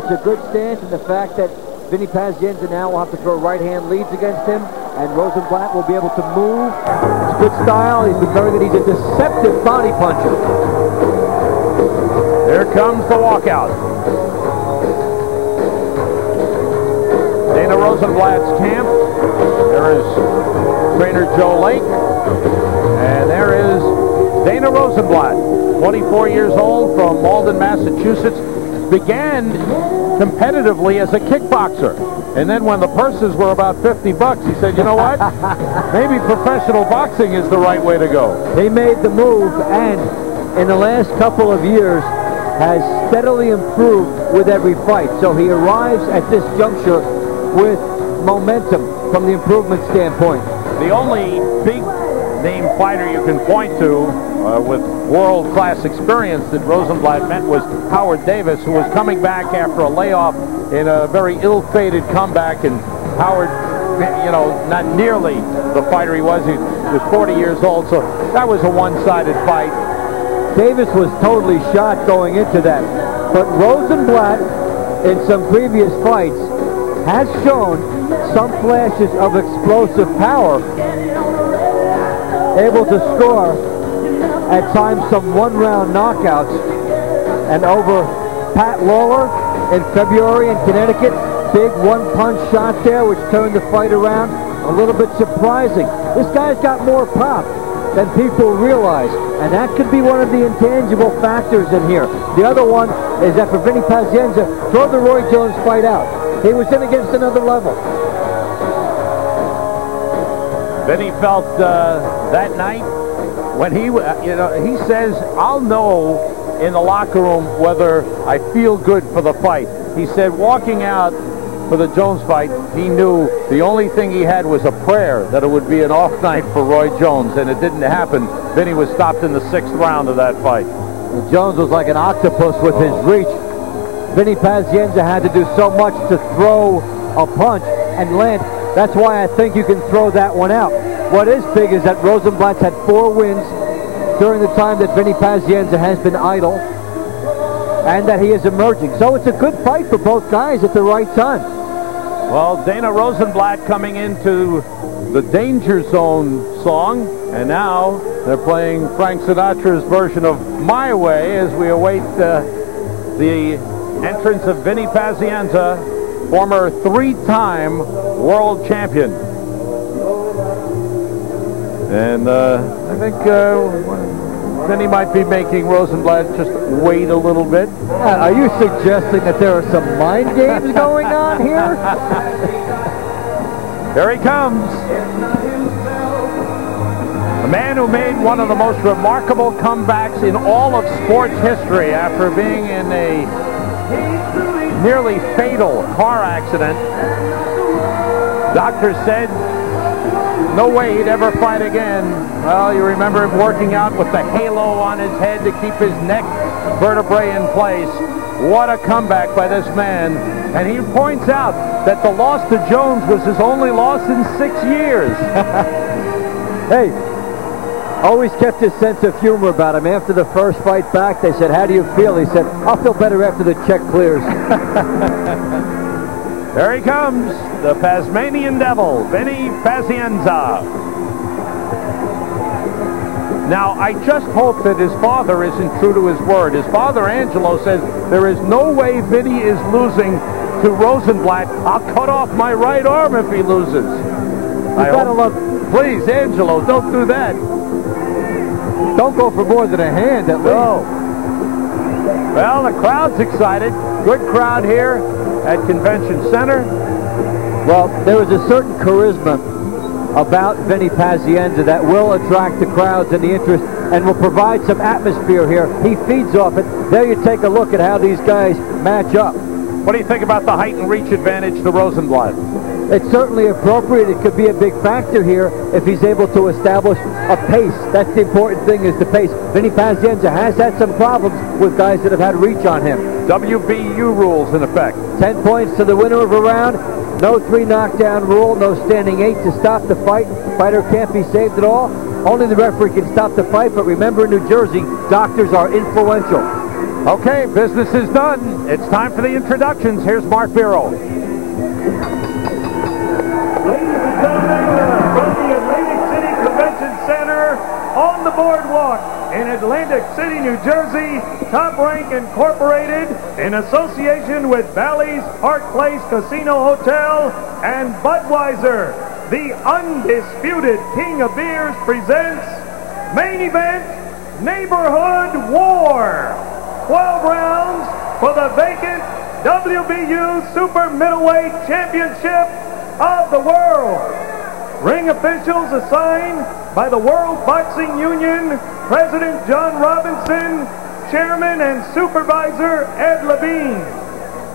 It's a good stance, and the fact that Vinny Pazienza now will have to throw right-hand leads against him, and Rosenblatt will be able to move. It's good style. He's been very good. He's a deceptive body puncher. Here comes the walkout. Dana Rosenblatt's camp. There is trainer Joe Lake. And there is Dana Rosenblatt, 24 years old, from Malden, Massachusetts. Began competitively as a kickboxer. And then when the purses were about 50 bucks, he said, you know what? Maybe professional boxing is the right way to go. He made the move, and in the last couple of years has steadily improved with every fight. So he arrives at this juncture with momentum from the improvement standpoint. The only big name fighter you can point to with world-class experience that Rosenblatt met was Howard Davis, who was coming back after a layoff in a very ill-fated comeback. And Howard, you know, not nearly the fighter he was. He was 40 years old, so that was a one-sided fight. Davis was totally shot going into that. But Rosenblatt, in some previous fights, has shown some flashes of explosive power, able to score at times some one-round knockouts. And over Pat Lawler in February in Connecticut, big one-punch shot there, which turned the fight around. A little bit surprising. This guy's got more pop than people realize, and that could be one of the intangible factors in here. The other one is that for Vinny Pazienza, throw the Roy Jones fight out. He was in against another level. Vinny felt that night when he, he says, I'll know in the locker room whether I feel good for the fight. He said walking out for the Jones fight, he knew the only thing he had was a prayer that it would be an off night for Roy Jones, and it didn't happen. Vinny was stopped in the 6th round of that fight. And Jones was like an octopus with his reach. Vinny Pazienza had to do so much to throw a punch and land. That's why I think you can throw that one out. What is big is that Rosenblatt's had 4 wins during the time that Vinny Pazienza has been idle, and that he is emerging. So it's a good fight for both guys at the right time. Well, Dana Rosenblatt coming into the Danger Zone song, and now they're playing Frank Sinatra's version of My Way as we await the entrance of Vinny Pazienza, former 3-time world champion. And I think Vinny might be making Rosenblatt just wait a little bit. Are you suggesting that there are some mind games going on here? Here he comes. A man who made one of the most remarkable comebacks in all of sports history after being in a nearly fatal car accident. Doctors said no way he'd ever fight again. Well, you remember him working out with the halo on his head to keep his neck vertebrae in place. What a comeback by this man. And he points out that the loss to Jones was his only loss in 6 years. Hey, always kept his sense of humor about him. After the first fight back, they said, how do you feel? He said, I'll feel better after the check clears. There he comes, the Tasmanian Devil, Vinny Pazienza. Now, I just hope that his father isn't true to his word. His father, Angelo, says there is no way Vinny is losing to Rosenblatt. I'll cut off my right arm if he loses. Please, Angelo, don't do that. Don't go for more than a hand, at least. No. Well, the crowd's excited. Good crowd here at Convention Center. Well, there is a certain charisma about Vinny Pazienza that will attract the crowds and the interest and will provide some atmosphere here. He feeds off it. There you take a look at how these guys match up. What do you think about the height and reach advantage to Rosenblatt? It's certainly appropriate. It could be a big factor here if he's able to establish a pace. That's the important thing, is the pace. Vinny Pazienza has had some problems with guys that have had reach on him. WBU rules in effect. 10 points to the winner of a round. No 3 knockdown rule. No standing 8 to stop the fight. Fighter can't be saved at all. Only the referee can stop the fight. But remember, in New Jersey, doctors are influential. Okay, business is done. It's time for the introductions. Here's Mark Biro. Ladies and gentlemen, from the Atlantic City Convention Center on the boardwalk in Atlantic City, New Jersey, Top Rank Incorporated, in association with Bally's Park Place Casino Hotel and Budweiser, the undisputed king of beers, presents Main Event Neighborhood War. 12 rounds for the vacant WBU Super Middleweight Championship of the world. Ring officials assigned by the World Boxing Union, President John Robinson, Chairman and Supervisor Ed Levine.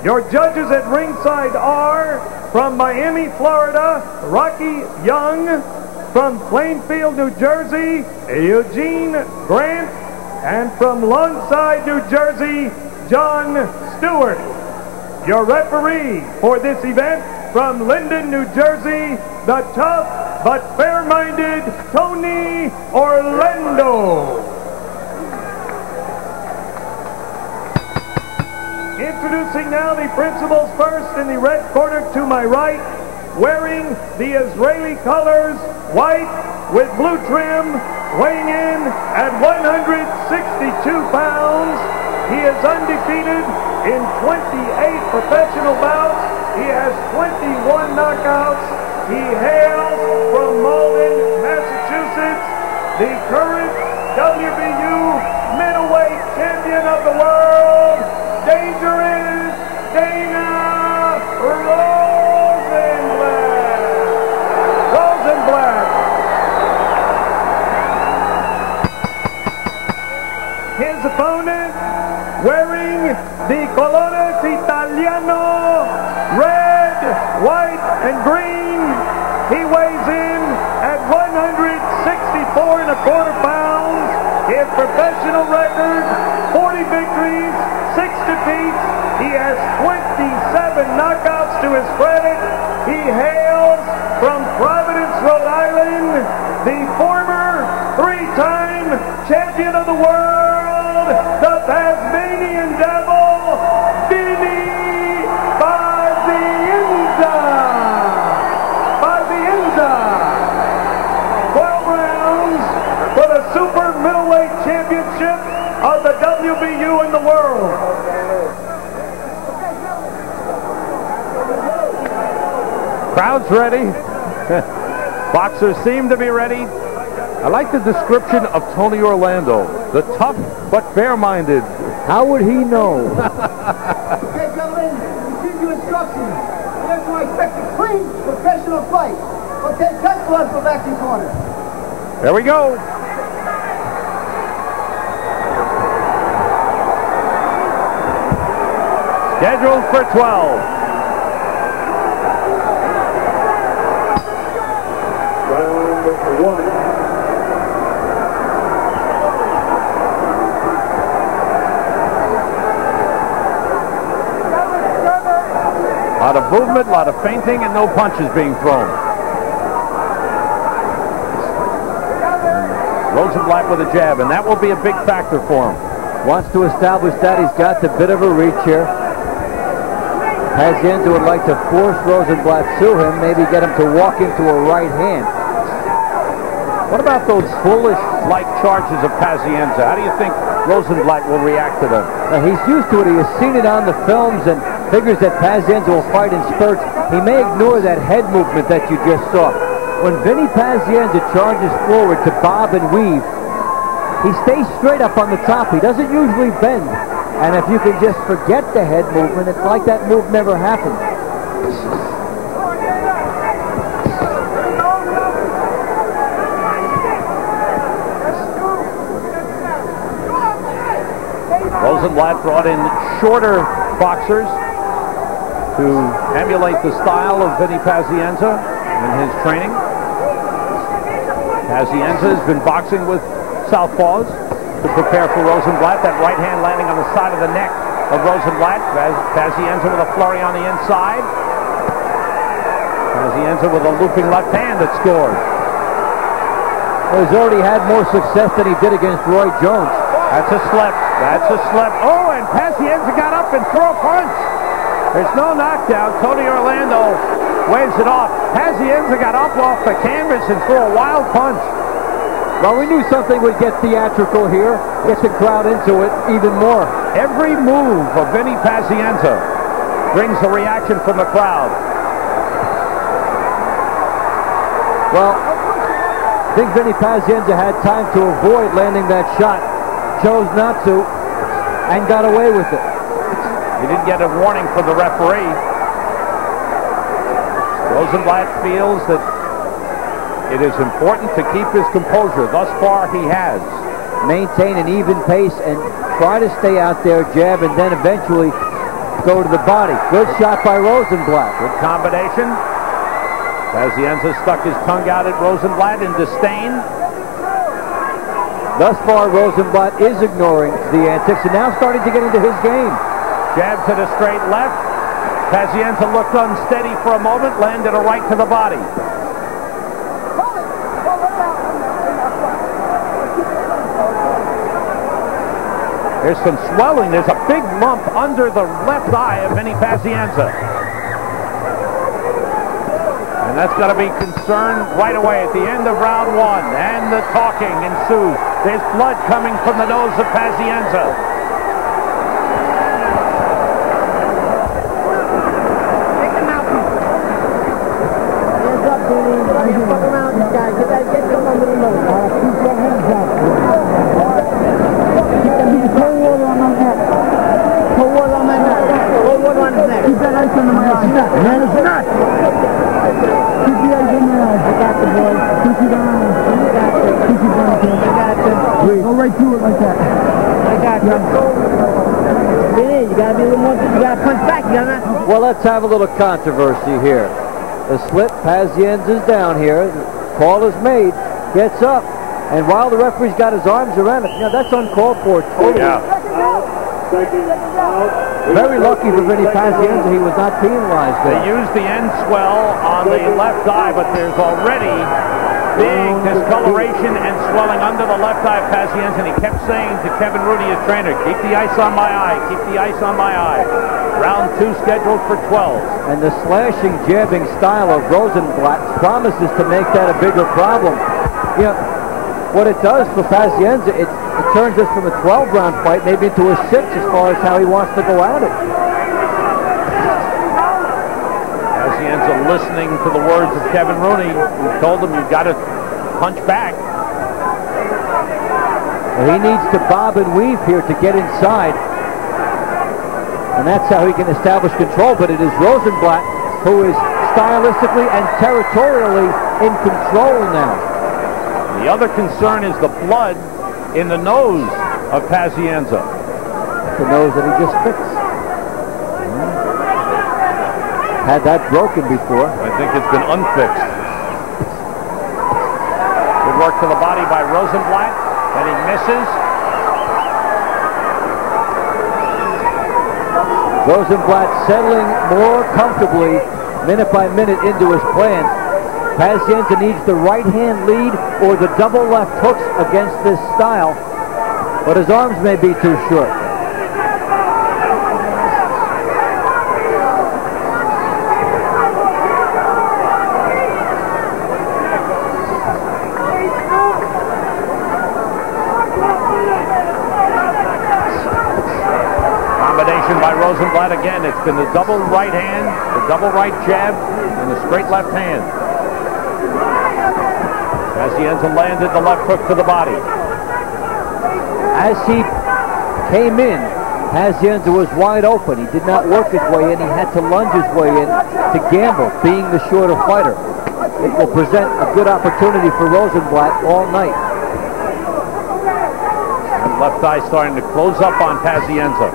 Your judges at ringside are, from Miami, Florida, Rocky Young, from Plainfield, New Jersey, Eugene Grant, and from Lawnside, New Jersey, John Stewart. Your referee for this event, from Linden, New Jersey, the tough but fair-minded Tony Orlando. Introducing now the principals first in the red corner to my right, wearing the Israeli colors, white with blue trim, weighing in at 162 pounds. He is undefeated in 28 professional bouts. He has 21 knockouts. He hails from Malden, Massachusetts, the current WBU middleweight champion of the world, Dangerous Dana Rosenblatt. His opponent, wearing the Colones Italiano, red, white, and green. He weighs in at 164.25 pounds. His professional record, 40 victories, 6 defeats. He has 27 knockouts to his credit. He hails from Providence, Rhode Island, the former 3-time champion of the world, the Tasmanian Devil, Vinny Pazienza. 12 rounds for the Super Middleweight Championship of the WBU in the world. Crowd's ready. Boxers seem to be ready. I like the description of Tony Orlando, the tough but fair-minded. How would he know? Okay, gentlemen, receive your instructions. Therefore, I expect a clean, professional fight. Okay, cut gloves for back in corner. There we go. Scheduled for 12. Round 1. A lot of movement, a lot of feinting, and no punches being thrown. Rosenblatt with a jab, and that will be a big factor for him. Wants to establish that. He's got the bit of a reach here. Pazienza would like to force Rosenblatt to him, maybe get him to walk into a right hand. What about those foolish-like charges of Pazienza? How do you think Rosenblatt will react to them? He's used to it. He has seen it on the films and figures that Pazienza will fight in spurts. He may ignore that head movement that you just saw. When Vinny Pazienza charges forward to bob and weave, he stays straight up on the top. He doesn't usually bend. And if you can just forget the head movement, it's like that move never happened. Rosenblatt brought in shorter boxers to emulate the style of Vinny Pazienza in his training. Pazienza has been boxing with southpaws to prepare for Rosenblatt. That right hand landing on the side of the neck of Rosenblatt. Pazienza with a flurry on the inside. Pazienza with a looping left hand that scored. Well, he's already had more success than he did against Roy Jones. That's a slip. That's a slip. Oh, and Pazienza got up and threw a punch. There's no knockdown. Tony Orlando waves it off. Pazienza got up off the canvas and threw a wild punch. Well, we knew something would get theatrical here, get the crowd into it even more. Every move of Vinny Pazienza brings a reaction from the crowd. Well, I think Vinny Pazienza had time to avoid landing that shot, chose not to, and got away with it. He didn't get a warning from the referee. Rosenblatt feels that it is important to keep his composure. Thus far, he has. Maintain an even pace and try to stay out there, jab, and then eventually go to the body. Good shot by Rosenblatt. Good combination. Pazienza stuck his tongue out at Rosenblatt in disdain. Thus far, Rosenblatt is ignoring the antics and now starting to get into his game. Jab to the straight left. Pazienza looked unsteady for a moment, landed a right to the body. There's some swelling. There's a big lump under the left eye of Vinny Pazienza. And that's got to be concerned right away at the end of round one. And the talking ensues. There's blood coming from the nose of Pazienza. Go right through it like that. I got you. Vinny, you gotta be a little more, you gotta punch back, you gotta. Well, let's have a little controversy here. The slit, Pazienza's down here. The call is made, gets up, and while the referee's got his arms around it, you know, that's uncalled for totally. Yeah. Very lucky for Vinny Pazienza, he was not penalized there. They used the end swell on the left eye, but there's already big discoloration and swelling under the left eye of Pazienza, and he kept saying to Kevin Rooney, his trainer, keep the ice on my eye, keep the ice on my eye. Round 2 scheduled for 12. And the slashing, jabbing style of Rosenblatt promises to make that a bigger problem. You know, what it does for Pazienza, it turns this from a 12-round fight maybe into a 6 as far as how he wants to go at it. Pazienza listening to the words of Kevin Rooney, who told him you've got to punch back. Well, he needs to bob and weave here to get inside. And that's how he can establish control, but it is Rosenblatt who is stylistically and territorially in control now. The other concern is the blood in the nose of Pazienza. The nose that he just fixed. Had that broken before. I think it's been unfixed. Good work to the body by Rosenblatt, and he misses. Rosenblatt settling more comfortably minute by minute into his plans. Pazienza needs the right hand lead or the double left hooks against this style, but his arms may be too short. Combination by Rosenblatt again. It's been the double right hand, the double right jab, and the straight left hand. Pazienza landed the left hook to the body. As he came in, Pazienza was wide open. He did not work his way in. He had to lunge his way in to gamble, being the shorter fighter. It will present a good opportunity for Rosenblatt all night. And left eye starting to close up on Pazienza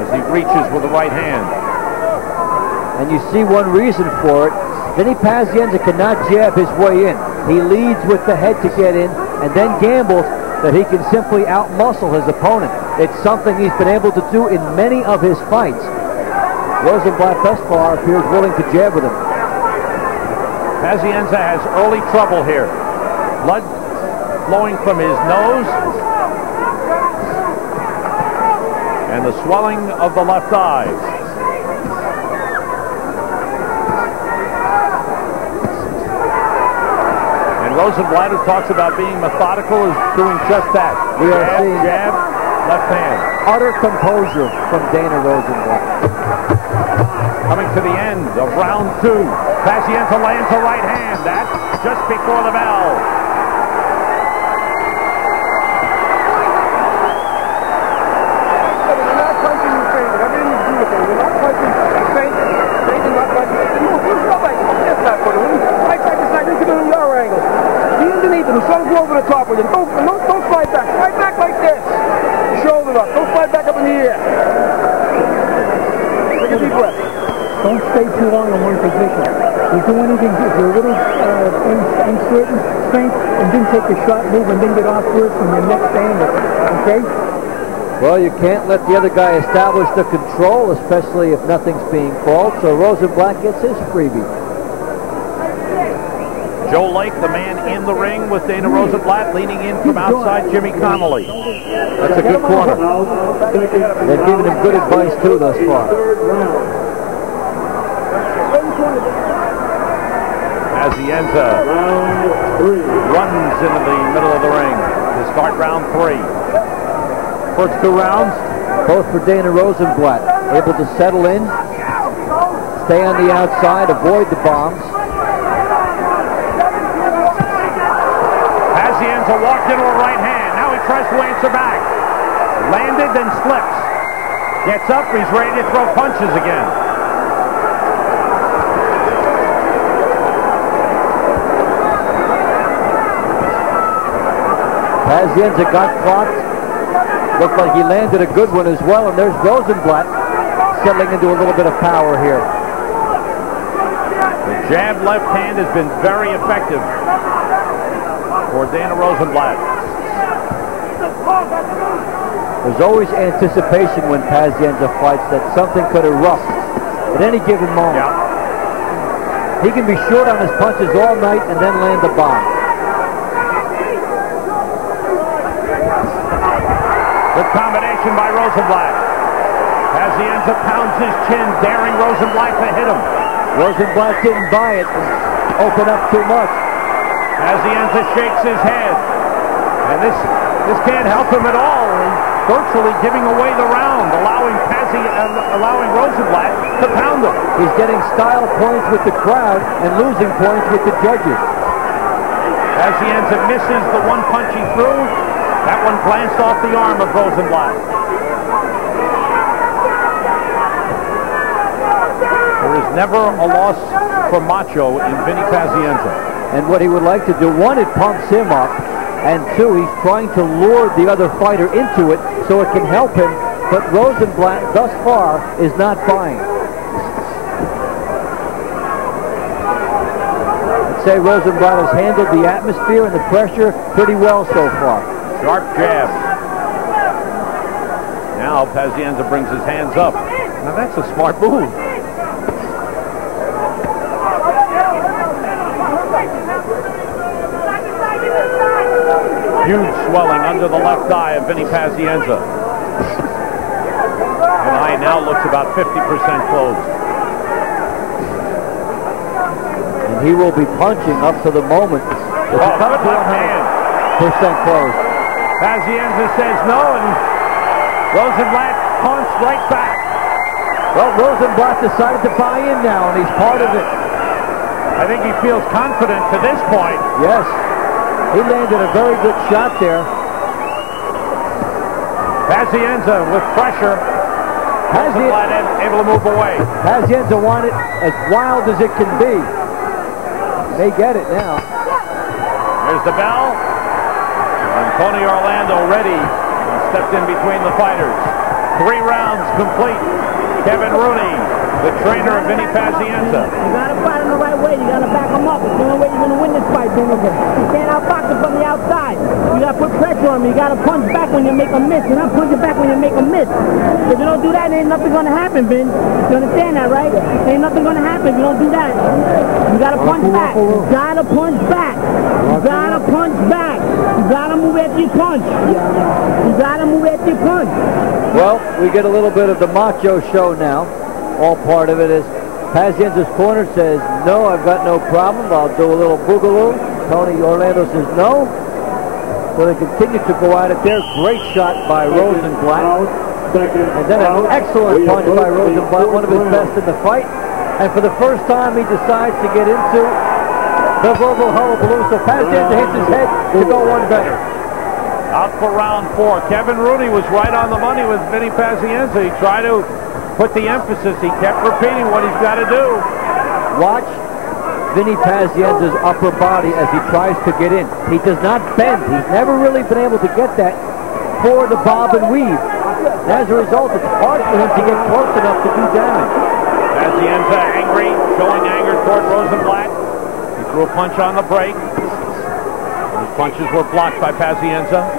as he reaches with the right hand. And you see one reason for it. Vinny Pazienza cannot jab his way in. He leads with the head to get in and then gambles that he can simply outmuscle his opponent. It's something he's been able to do in many of his fights. Rosenblatt thus far appears willing to jab with him. Pazienza has early trouble here. Blood flowing from his nose. and the swelling of the left eye. And Rosenblatt, who talks about being methodical, is doing just that. We are seeing jab, left hand. Utter composure from Dana Rosenblatt. Coming to the end of round 2. Pazienza lands a right hand. That's just before the bell. You're not punching your face. Everything you do with it. You're not punching your face. You're not punching. You feel like that's not for them. Right back inside. Look at them in your angle. Be underneath them. Some go over the top of you. Don't slide back. Slide back like this. Shoulder up. Don't slide back up in the air. Take a deep breath. Don't stay too long in one position. You do anything, if you're a little uncertain, strength, and then take a shot move and then get off first from your next angle. Okay? Well, you can't let the other guy establish the control, especially if nothing's being called, so Rosenblatt gets his freebie. Joe Lake, the man in the ring with Dana Rosenblatt, leaning in from outside Jimmy Connolly. That's a good corner. They've given him good advice, too, thus far. Pazienza runs into the middle of the ring to start round 3. First 2 rounds, both for Dana Rosenblatt. Able to settle in, stay on the outside, avoid the bombs. Pazienza walked into a right hand. Now he tries to answer back. Landed, then slips. Gets up, he's ready to throw punches again. Pazienza got clocked. Looked like he landed a good one as well, and there's Rosenblatt settling into a little bit of power here. The jab left hand has been very effective for Dana Rosenblatt. There's always anticipation when Pazienza fights that something could erupt at any given moment. Yeah. He can be short on his punches all night and then land a bomb. Good combination by Rosenblatt. Pazienza pounds his chin, daring Rosenblatt to hit him. Rosenblatt didn't buy it and open up too much. Pazienza shakes his head. And this can't help him at all. He's virtually giving away the round, allowing Rosenblatt to pound him. He's getting style points with the crowd and losing points with the judges. Pazienza misses the one punch he threw. That one glanced off the arm of Rosenblatt. There is never a loss for Macho in Vinny Pazienza. And what he would like to do, one, it pumps him up, and two, he's trying to lure the other fighter into it so it can help him, but Rosenblatt, thus far, is not buying. I'd say Rosenblatt has handled the atmosphere and the pressure pretty well so far. Sharp jab. Now Pazienza brings his hands up. Now that's a smart move. Huge swelling under the left eye of Vinny Pazienza. The eye now looks about 50% closed. And he will be punching up to the moment. Good left hand. % closed. Pazienza says no, and Rosenblatt punts right back. Well, Rosenblatt decided to buy in now, and he's part of it. I think he feels confident to this point. Yes. He landed a very good shot there. Pazienza with pressure. Rosenblatt able to move away. Pazienza wanted as wild as it can be. They get it now. There's the bell. And Tony Orlando ready. He stepped in between the fighters. 3 rounds complete. Kevin Rooney the trainer of Vinny Pazienza. You got to fight him the right way. You got to back him up. It's the only way you're going to win this fight, Vinny. You can't outbox him from the outside. You got to put pressure on him. You got to punch back when you make a miss. You're not punching back when you make a miss. If you don't do that, ain't nothing going to happen, Vin. You understand that, right? Ain't nothing going to happen if you don't do that. You got to punch back. You got to punch back. You got to punch back. You got to move after you punch. You got to move after you punch. Well, we get a little bit of the macho show now. All part of it is Pazienza's corner says, no, I've got no problem. I'll do a little boogaloo. Tony Orlando says no. So they continue to go at it there. Great shot by Rosenblatt. And then an excellent punch by Rosenblatt, one of his best in the fight. And for the first time, he decides to get into the verbal hullabaloo. So Pazienza hits his head to go one better. Out for round 4. Kevin Rooney was right on the money with Vinny Pazienza. He tried to put the emphasis. He kept repeating what he's got to do. Watch Vinny Pazienza's upper body as he tries to get in. He does not bend. He's never really been able to get that for the bob and weave. And as a result, it's hard for him to get close enough to do damage. Pazienza angry, showing anger toward Rosenblatt. He threw a punch on the break. His punches were blocked by Pazienza.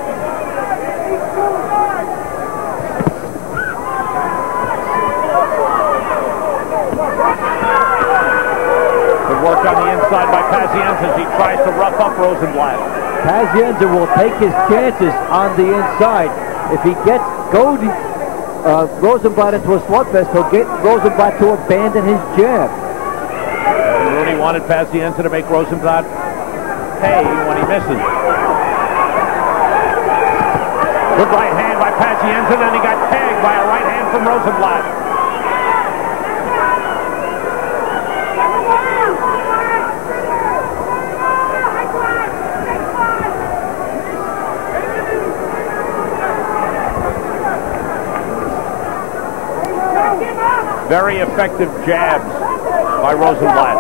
Work on the inside by Pazienza as he tries to rough up Rosenblatt. Pazienza will take his chances on the inside. If he gets Rosenblatt into a slugfest, he'll get Rosenblatt to abandon his jab. And Rooney wanted Pazienza to make Rosenblatt pay when he misses. Good right hand by Pazienza, then he got tagged by a right hand from Rosenblatt. Very effective jabs by Rosenblatt.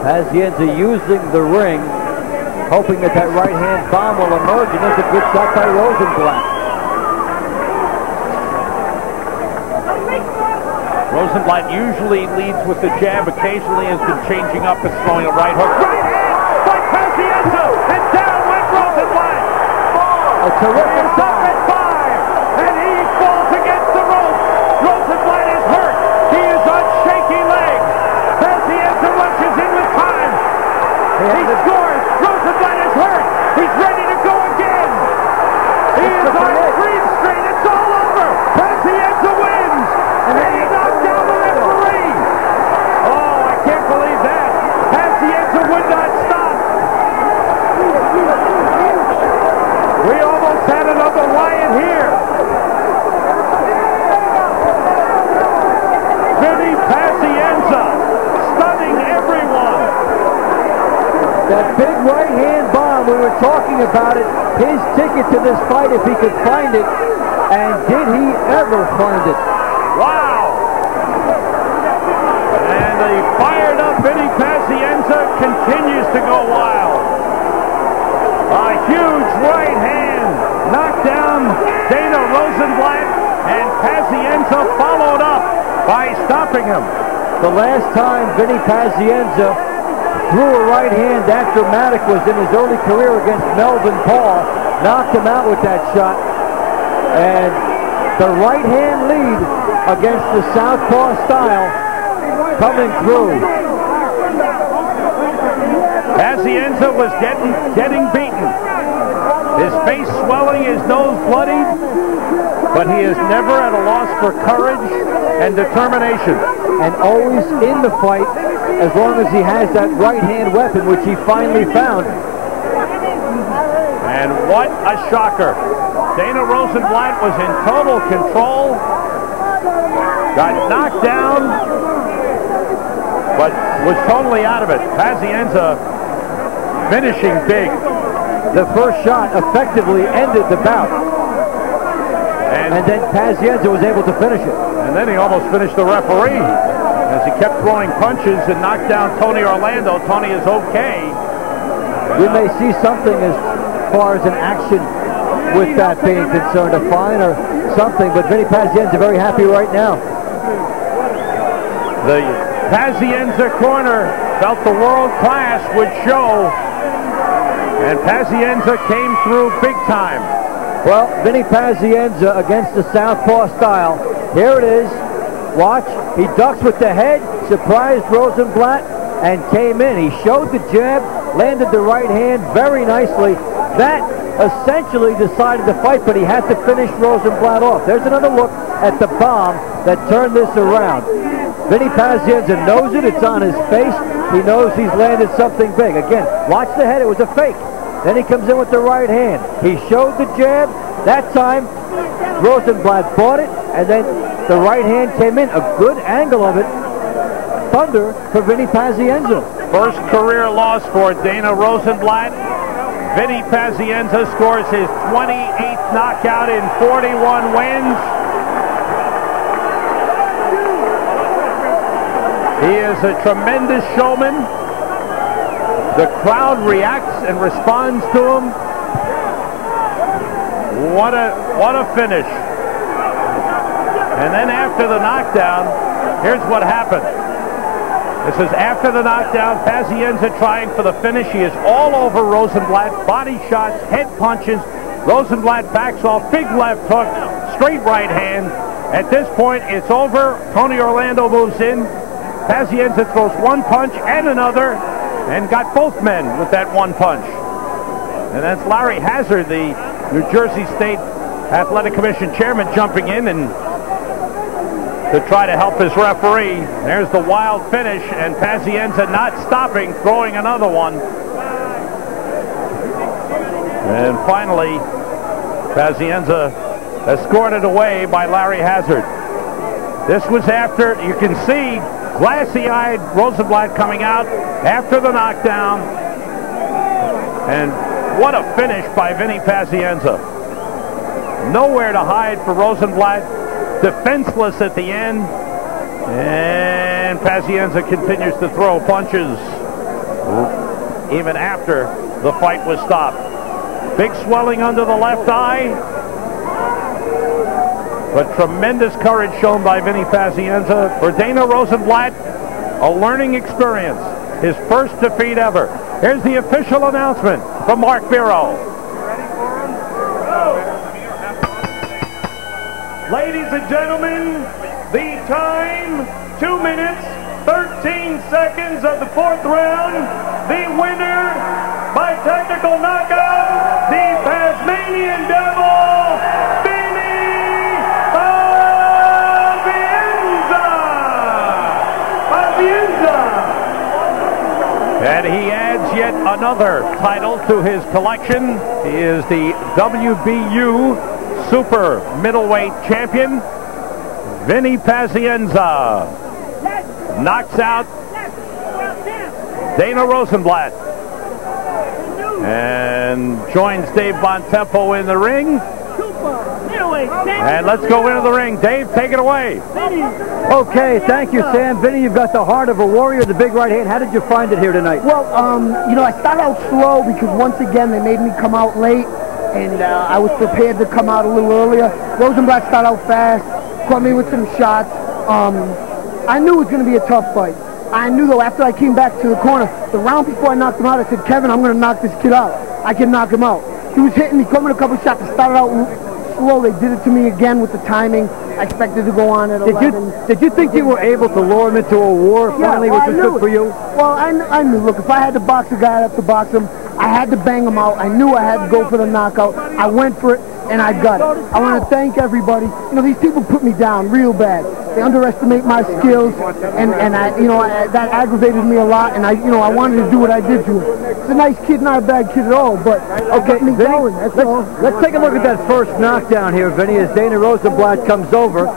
Pazienza using the ring, hoping that that right hand bomb will emerge, and that's a good shot by Rosenblatt. Rosenblatt usually leads with the jab, occasionally has been changing up and throwing a right hook. Right hand by Pazienza, and down went Rosenblatt. A terrific stop at 5, and he falls against the rope. Rosenblatt is hurt. He is on shaky legs. Pazienza rushes in with time. He scores. Rosenblatt is hurt. He's ready to go again. He is on green screen. It's all over. Pazienza wins. And he knocked down the referee. Oh, I can't believe that. Pazienza would not stop. We almost had another riot here. Vinny Pazienza stunning everyone. That big right hand bomb, we were talking about it, his ticket to this fight if he could find it, and did he ever find it? Wow. And the fired up Vinny Pazienza continues to go wild. A huge right hand knocked down Dana Rosenblatt, and Pazienza followed up by stopping him. The last time Vinny Pazienza threw a right hand that dramatic was in his early career against Melvin Paul. Knocked him out with that shot. And the right hand lead against the southpaw style coming through. Pazienza was getting beaten. His face swelling, his nose bloody, but he is never at a loss for courage and determination. And always in the fight as long as he has that right hand weapon, which he finally found. And what a shocker. Dana Rosenblatt was in total control, got knocked down, but was totally out of it. Pazienza finishing big. The first shot effectively ended the bout. And then Pazienza was able to finish it. And then he almost finished the referee as he kept throwing punches and knocked down Tony Orlando. Tony is okay. We may see something as far as an action with that being concerned, a fine or something, but Vinny Pazienza very happy right now. The Pazienza corner felt the world class would show, and Pazienza came through big time. Well, Vinny Pazienza against the southpaw style. Here it is. Watch. He ducks with the head, surprised Rosenblatt, and came in. He showed the jab, landed the right hand very nicely. That essentially decided the fight, but he had to finish Rosenblatt off. There's another look at the bomb that turned this around. Vinny Pazienza knows it. It's on his face. He knows he's landed something big. Again, watch the head. It was a fake. Then he comes in with the right hand. He showed the jab. That time, Rosenblatt bought it, and then the right hand came in. A good angle of it. Thunder for Vinny Pazienza. First career loss for Dana Rosenblatt. Vinny Pazienza scores his 28th knockout in 41 wins. He is a tremendous showman. The crowd reacts and responds to him. What a finish. And then after the knockdown, here's what happened. This is after the knockdown. Pazienza trying for the finish. He is all over Rosenblatt. Body shots, head punches. Rosenblatt backs off. Big left hook. Straight right hand. At this point, it's over. Tony Orlando moves in. Pazienza throws one punch and another, and got both men with that one punch. And that's Larry Hazard, the New Jersey State Athletic Commission chairman, jumping in and to try to help his referee. There's the wild finish, and Pazienza not stopping, throwing another one. And finally, Pazienza escorted away by Larry Hazard. This was after, you can see, glassy-eyed Rosenblatt coming out after the knockdown. And what a finish by Vinny Pazienza. Nowhere to hide for Rosenblatt. Defenseless at the end. And Pazienza continues to throw punches even after the fight was stopped. Big swelling under the left eye. But tremendous courage shown by Vinny Pazienza. For Dana Rosenblatt, a learning experience. His first defeat ever. Here's the official announcement from Mark Biro. Ladies and gentlemen, the time, 2 minutes, 13 seconds of the fourth round. The winner by technical knockout, the Tasmanian Devil, Vinny Pazienza. And he adds yet another title to his collection. He is the WBU Super Middleweight Champion. Vinny Pazienza knocks out Dana Rosenblatt and joins Dave Bontempo in the ring. And let's go into the ring. Dave, take it away. Okay, thank you, Sam. Vinny, you've got the heart of a warrior, the big right hand. How did you find it here tonight? Well, you know, I started out slow because once again they made me come out late, and I was prepared to come out a little earlier. Rosenblatt started out fast, caught me with some shots. I knew it was going to be a tough fight. I knew, though, after I came back to the corner, the round before I knocked him out, I said, Kevin, I'm going to knock this kid out. I can knock him out. He was hitting me, caught me with a couple shots. I started out slow. They did it to me again with the timing. I expected to go on at 11. Did you think you were able to lure him into a war finally, which was good for you? Well, I knew. Look, if I had to box a guy, I'd have to box him. I had to bang him out. I knew I had to go for the knockout. I went for it, and I got it. I want to thank everybody. You know, these people put me down real bad. They underestimate my skills, and that aggravated me a lot. And I wanted to do what I did to him. He's a nice kid, not a bad kid at all. But okay, me going. Let's take a look at that first knockdown here, Vinny, as Dana Rosenblatt comes over.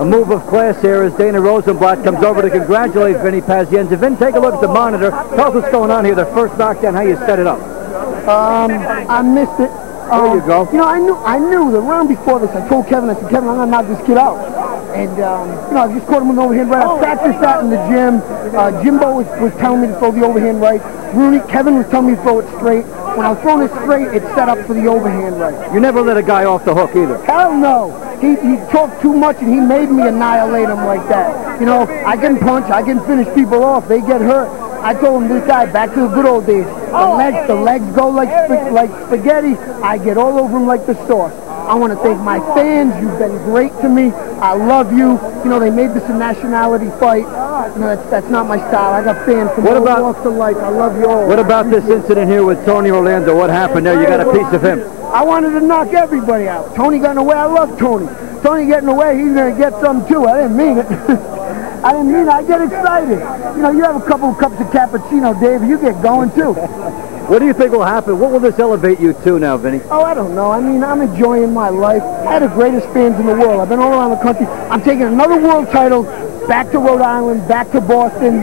A move of class here as Dana Rosenblatt comes over to congratulate Vinny Pazienza. Vin, take a look at the monitor. Tell us what's going on here. The first knockdown, how you set it up. I missed it. There you go. You know, I knew the round before this. I told Kevin, I said, Kevin, I'm going to knock this kid out. And, I just caught him with an overhand right. I practiced that in the gym. Jimbo was telling me to throw the overhand right. Kevin was telling me to throw it straight. when I was throwing it straight, it set up for the overhand right. You never let a guy off the hook either. Hell no. He talked too much, and he made me annihilate him like that. You know, I can punch, I can finish people off. They get hurt. I told him, this guy, back to the good old days. The legs go like spaghetti. I get all over him like the sauce. I want to thank my fans. You've been great to me. I love you. You know, they made this a nationality fight. You know, that's not my style. I got fans from all walks of life. I love you all. What about this incident here with Tony Orlando? What happened there? You got a piece of him. I wanted to knock everybody out. Tony got in the way. I love Tony. Tony getting away, he's going to get some too. I didn't mean it. I didn't mean it. I get excited. You know, you have a couple of cups of cappuccino, Dave, you get going too. What do you think will happen? What will this elevate you to now, Vinny? Oh, I don't know. I mean, I'm enjoying my life. I have the greatest fans in the world. I've been all around the country. I'm taking another world title back to Rhode Island, back to Boston,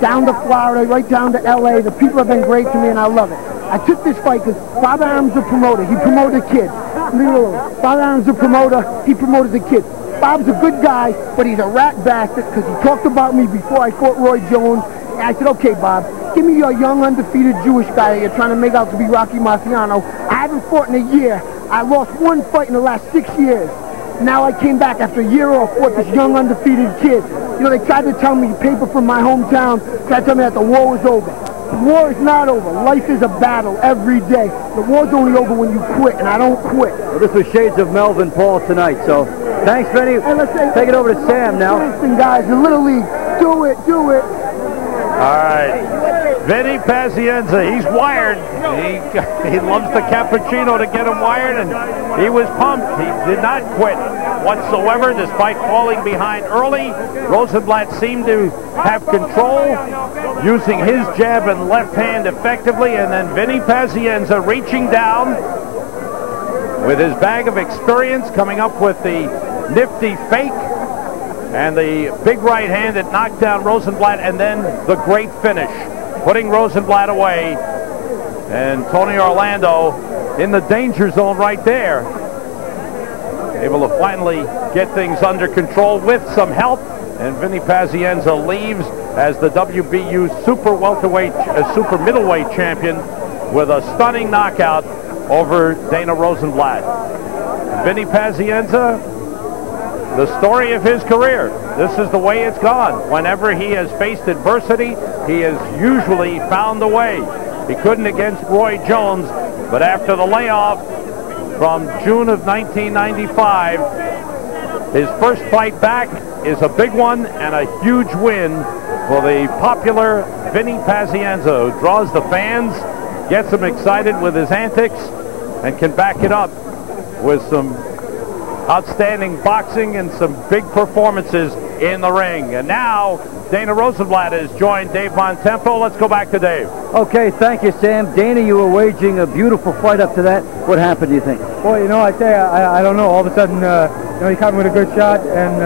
down to Florida, right down to L.A. The people have been great to me, and I love it. I took this fight because Bob Adams, the promoter, he promoted a kid. Bob Adams, the promoter, he promoted the kid. Bob's a good guy, but he's a rat bastard because he talked about me before I fought Roy Jones. And I said, okay, Bob, give me your young, undefeated Jewish guy that you're trying to make out to be Rocky Marciano. I haven't fought in a year. I lost one fight in the last 6 years. Now I came back after a year or fought this young, undefeated kid. You know, they tried to tell me, paper from my hometown, tried to tell me that the war was over. The war is not over. Life is a battle every day. The war's only over when you quit, and I don't quit. Well, this was Shades of Melvin Paul tonight, so thanks, Vinny. Hey, take it over to Sam now. Listen, guys, the Little League, do it, do it. All right. Vinny Pazienza, he's wired. He loves the cappuccino to get him wired, and he was pumped. He did not quit whatsoever, despite falling behind early. Rosenblatt seemed to have control, using his jab and left hand effectively, and then Vinny Pazienza reaching down with his bag of experience, coming up with the nifty fake and the big right hand that knocked down Rosenblatt, and then the great finish, putting Rosenblatt away. And Tony Orlando in the danger zone right there, able to finally get things under control with some help. And Vinny Pazienza leaves as the WBU super middleweight champion with a stunning knockout over Dana Rosenblatt. Vinny Pazienza, the story of his career. This is the way it's gone. Whenever he has faced adversity, he has usually found a way. He couldn't against Roy Jones, but after the layoff from June of 1995, his first fight back is a big one and a huge win for the popular Vinny Pazienza, who draws the fans, gets them excited with his antics, and can back it up with some outstanding boxing and some big performances in the ring. And now Dana Rosenblatt has joined Dave Montempo. Let's go back to Dave. Okay, thank you, Sam. Dana, you were waging a beautiful fight up to that. What happened, do you think? Well, you know, I tell you, I don't know. All of a sudden, you know, he caught me with a good shot, and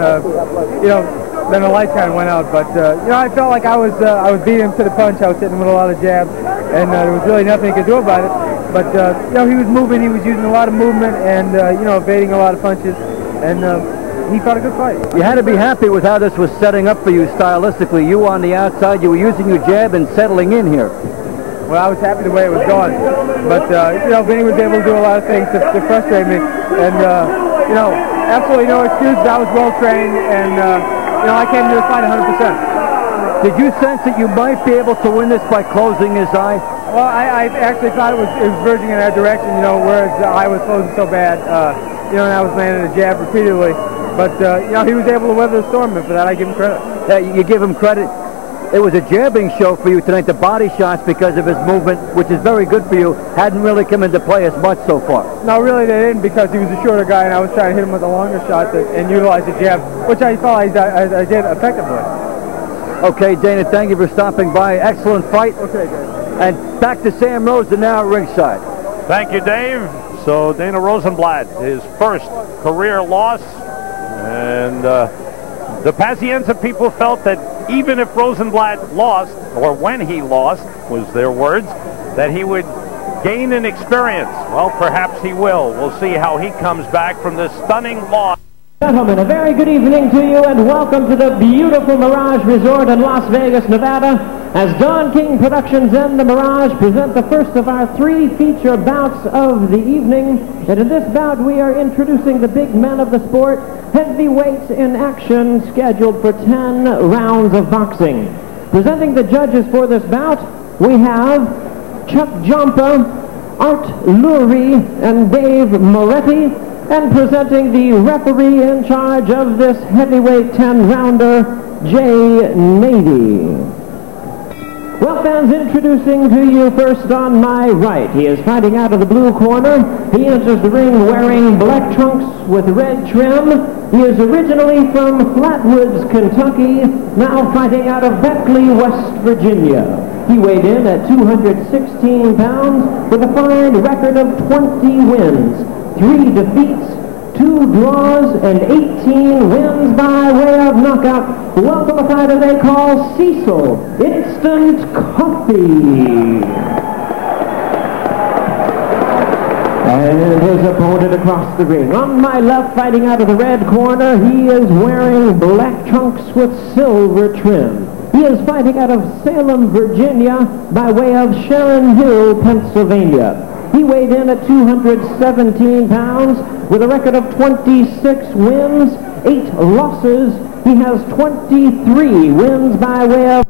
you know, then the lights kind of went out. But you know, I felt like I was beating him to the punch. I was hitting him with a lot of jabs, and there was really nothing he could do about it. But you know, he was moving. He was using a lot of movement, and you know, evading a lot of punches, and he fought a good fight. You had to be happy with how this was setting up for you stylistically. You on the outside, you were using your jab and settling in here. Well, I was happy the way it was going, but you know, Vinny was able to do a lot of things to frustrate me, and you know, absolutely no excuse. I was well trained, and you know, I came to the fight 100%. Did you sense that you might be able to win this by closing his eye? Well, I actually thought it was verging in that direction, you know, whereas the eye was closing so bad, you know, and I was landing a jab repeatedly. But, you know, he was able to weather the storm, and for that I give him credit. Yeah, you give him credit. It was a jabbing show for you tonight. The body shots, because of his movement, which is very good for you, hadn't really come into play as much so far. No, really they didn't, because he was a shorter guy, and I was trying to hit him with a longer shot and utilize the jab, which I felt I did effectively. Okay, Dana, thank you for stopping by. Excellent fight. Okay, good. And back to Sam Rosen now at ringside. Thank you, Dave. So Dana Rosenblatt, his first career loss. And the Pazienza people felt that even if Rosenblatt lost, or when he lost, was their words, that he would gain an experience. Well, perhaps he will. We'll see how he comes back from this stunning loss. Gentlemen, a very good evening to you and welcome to the beautiful Mirage Resort in Las Vegas, Nevada, as Don King Productions and the Mirage present the first of our 3 feature bouts of the evening. And in this bout we are introducing the big men of the sport, heavyweights in action, scheduled for 10 rounds of boxing. Presenting the judges for this bout, we have Chuck Jompa, Art Lurie, and Dave Moretti. And presenting the referee in charge of this heavyweight 10-rounder, Jay Nady. Well, fans, introducing to you first on my right. He is fighting out of the blue corner. He enters the ring wearing black trunks with red trim. He is originally from Flatwoods, Kentucky, now fighting out of Beckley, West Virginia. He weighed in at 216 pounds with a fine record of 20 wins. 3 defeats, 2 draws, and 18 wins by way of knockout. Welcome a fighter they call Cecil Instant Coffee. And his opponent across the ring. On my left, fighting out of the red corner, he is wearing black trunks with silver trim. He is fighting out of Salem, Virginia, by way of Sharon Hill, Pennsylvania. He weighed in at 217 pounds with a record of 26 wins, 8 losses. He has 23 wins by way of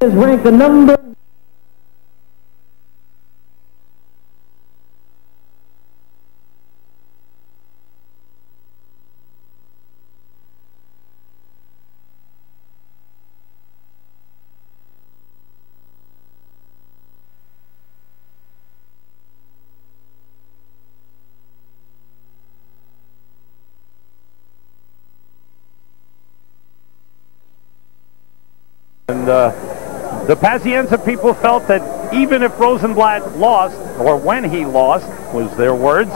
is ranked the number . And the Pazienza people felt that even if Rosenblatt lost, or when he lost, was their words,